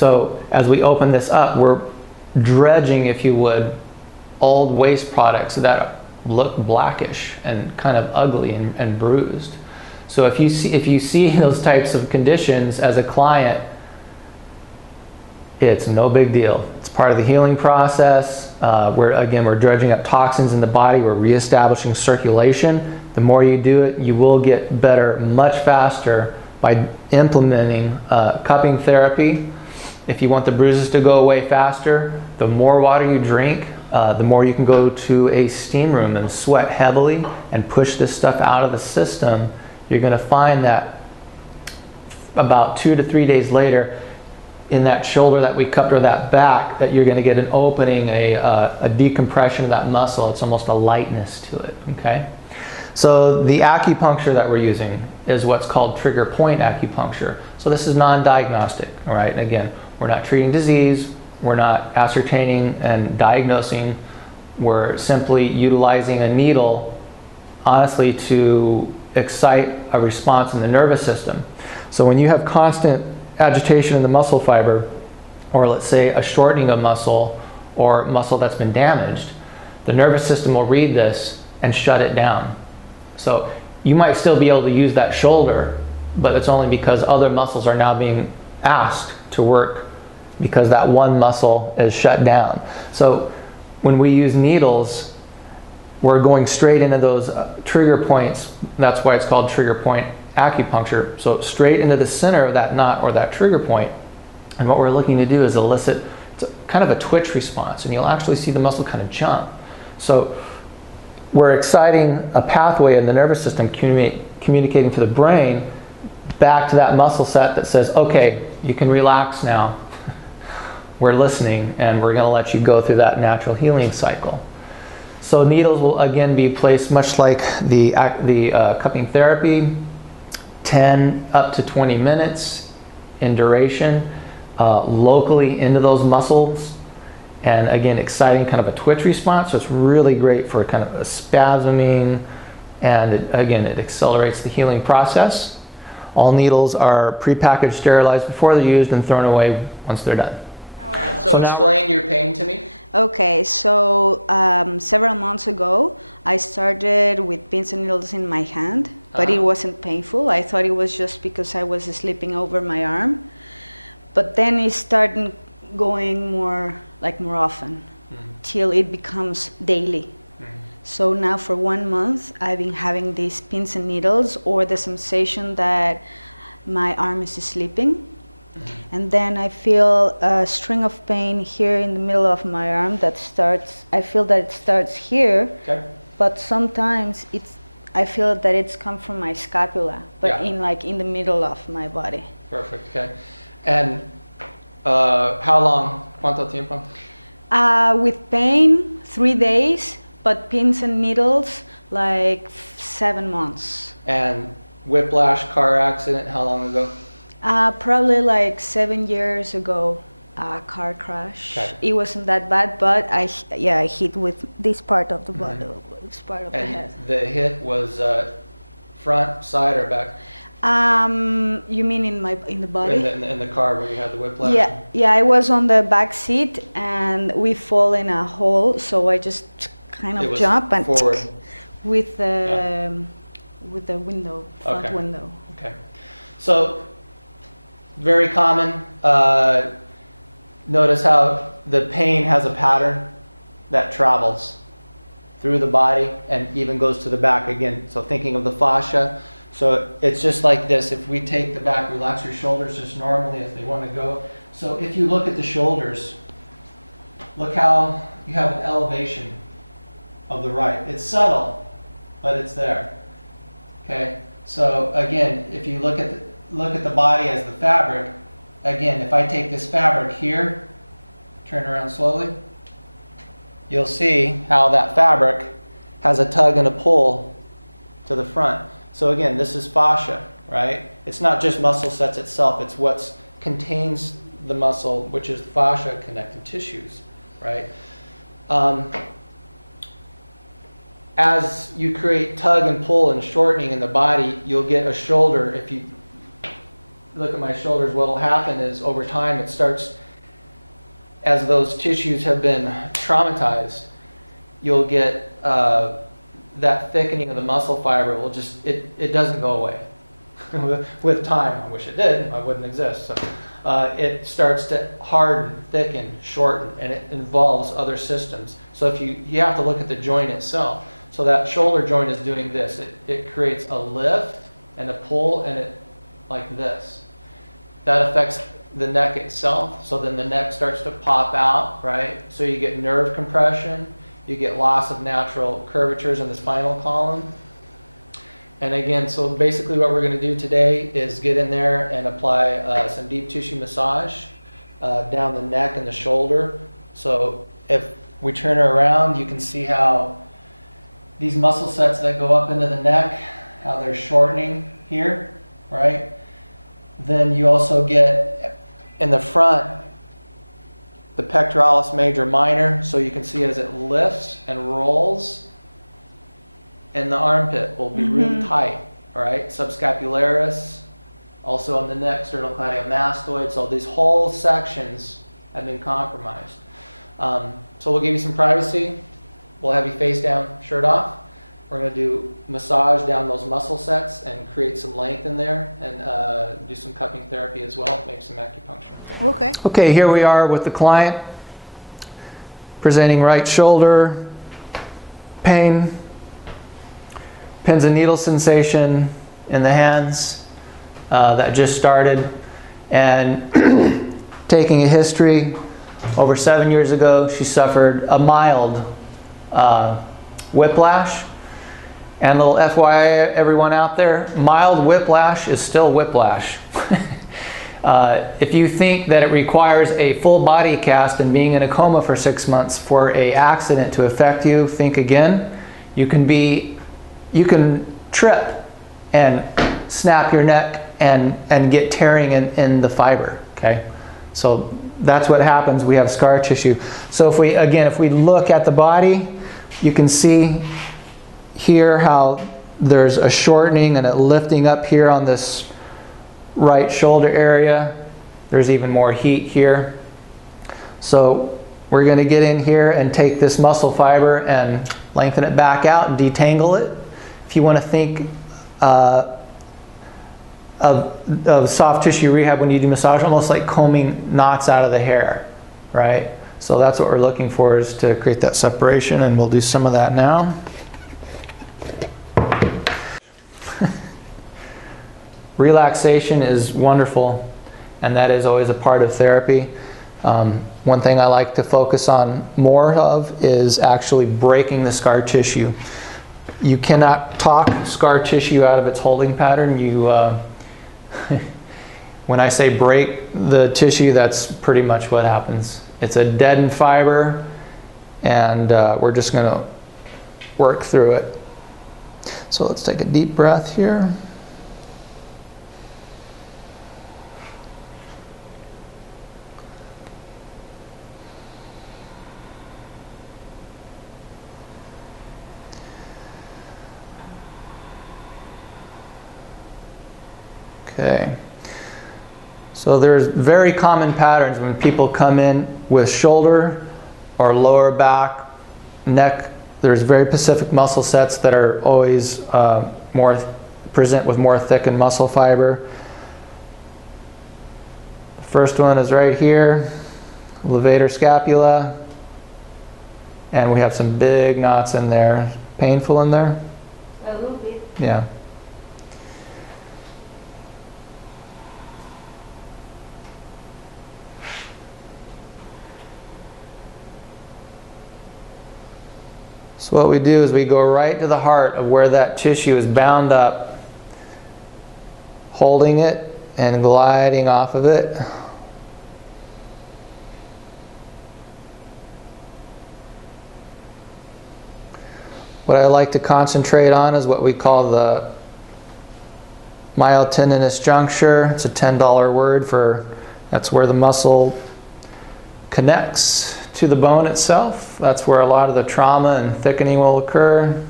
So as we open this up, we're dredging, if you would, old waste products that look blackish and kind of ugly and bruised. So if you see those types of conditions as a client, it's no big deal. It's part of the healing process. We're dredging up toxins in the body. We're reestablishing circulation. The more you do it, you will get better much faster by implementing cupping therapy. If you want the bruises to go away faster, the more water you drink, the more you can go to a steam room and sweat heavily and push this stuff out of the system. You're going to find that about 2 to 3 days later, in that shoulder that we cupped or that back, that you're going to get an opening, a decompression of that muscle. It's almost a lightness to it, okay? So the acupuncture that we're using is what's called trigger point acupuncture. So this is non-diagnostic, all right? Again, we're not treating disease, we're not ascertaining and diagnosing, we're simply utilizing a needle, honestly, to excite a response in the nervous system. So when you have constant agitation in the muscle fiber, or let's say a shortening of muscle or muscle that's been damaged, the nervous system will read this and shut it down. So you might still be able to use that shoulder, but it's only because other muscles are now being asked to work because that one muscle is shut down. So when we use needles, we're going straight into those trigger points. That's why it's called trigger point acupuncture. So straight into the center of that knot or that trigger point. And what we're looking to do is elicit kind of a twitch response, and you'll actually see the muscle kind of jump. So we're exciting a pathway in the nervous system, communicating to the brain back to that muscle set that says, okay, you can relax now. We're listening, and we're going to let you go through that natural healing cycle. So needles will again be placed much like the cupping therapy, 10 up to 20 minutes in duration, locally into those muscles, and again exciting kind of a twitch response. So it's really great for kind of a spasming, and it accelerates the healing process. All needles are prepackaged, sterilized before they're used, and thrown away once they're done. So explain your pain to me. Okay, so several months ago, I started with pins and needles in my hand, but it wasn't painful. I thought it was just because I was sleeping over my arm. But then it started going more often, till it becomes daily. So now for 1 month, I've been having these pins and needles, or the sensation that my arm is sleeping. And then I feel a string of pain here in the middle of my arm that starts, I feel that it starts here, but sometimes I feel that it's come from my scapula, but in the middle of my body. Perfect, okay. And how long? ¿Cuánto tiempo? With pain, 3 days, but pins and needles, like 7 months. And whiplash, car accident, how long ago? Probably like 7 years ago, car crash. Okay. It wasn't that bad, but I hit with this part of the body, this part of the head. And the hit was front, side, or back? You mean in the body? In the car where you had the whiplash? Yeah, I was on the back seat, and we fall in a hole, so I just kind of jump and forward with the window, front window. Okay. So very common. Notice how the pain has a pattern that travels through the body and even goes to the back again. So thinking of the fascia, so it's just like this. If we take the back, relax your shoulders just normally as they want to go. So if you look at the shoulders, look how you have an elevation of the right. It's subtle, but it's there. Okay. So again, if you look at the body as the fabric, again, if I take this fabric here, turn around slowly, you'll see how that fabric has a tug and a pull to the front. So again, this is fascia, right? It's not just muscle sets itself, it's what contains the muscle, which is fascia, connective tissues, right? As you create tug and pull and shortening in the body, you'll get a shoulder. If you look at my shoulders, what will happen is over time it starts, as those tissues have been traumatized, you'll get that thickening of the muscle fiber will just, it doesn't go away. With time, I wish it did, I wouldn't exist. So, it starts to harden, thicken, shorten, and it involves other systems. So if you have to look at the joint itself. So that shoulder joint is doing this. It creates a lift and a pull, and it like this. That affects the neck itself. So then the neck starts to pop out, right? So you get nerve compression. You get loss of natural curvatures in the spinal column. And again, so basically what we're going to do today is get in there and apply some deep tissue massage down the neck and the shoulder. So if we turn her around, you can see how these muscle sets that go up into the neck, how they're shortening here, right? Then you also get in the front the pectoralis major minor, so you can see as it lifts and rolls, and the armpit will be really tight, all right? Subscapularis, also on the neck, sternocleidomastoid. So these whole sections have been compromised. So we'll give you some privacy. We'll have you face down, shirt off. We're going to do massage down those muscle sets and create some length in there, and do some cupping therapy as well, maybe some acupuncture. Okay. Okay, here we are with the client, presenting right shoulder, pain, pins and needle sensation in the hands that just started, and taking a history. Over 7 years ago, she suffered a mild whiplash. And a little FYI, everyone out there, mild whiplash is still whiplash. If you think that it requires a full body cast and being in a coma for 6 months for an accident to affect you, think again. You can trip and snap your neck and get tearing in the fiber, okay? So that's what happens. We have scar tissue. So if we look at the body, you can see here how there's a shortening and a lifting up here on this right shoulder area. There's even more heat here. So we're going to get in here and take this muscle fiber and lengthen it back out and detangle it. If you want to think of soft tissue rehab when you do massage, almost like combing knots out of the hair, right? So that's what we're looking for, is to create that separation, and we'll do some of that now. Relaxation is wonderful, and that is always a part of therapy. One thing I like to focus on more of is actually breaking the scar tissue. You cannot talk scar tissue out of its holding pattern. When I say break the tissue, that's pretty much what happens. It's a deadened fiber, and we're just going to work through it. So let's take a deep breath here. Okay, so there's very common patterns when people come in with shoulder or lower back, neck. There's very specific muscle sets that are always present with more thickened muscle fiber. The first one is right here, levator scapula, and we have some big knots in there. Painful in there? A little bit. Yeah. So what we do is we go right to the heart of where that tissue is bound up, holding it and gliding off of it. What I like to concentrate on is what we call the myotendinous juncture. It's a $10 word for, that's where the muscle connects to the bone itself. That's where a lot of the trauma and thickening will occur.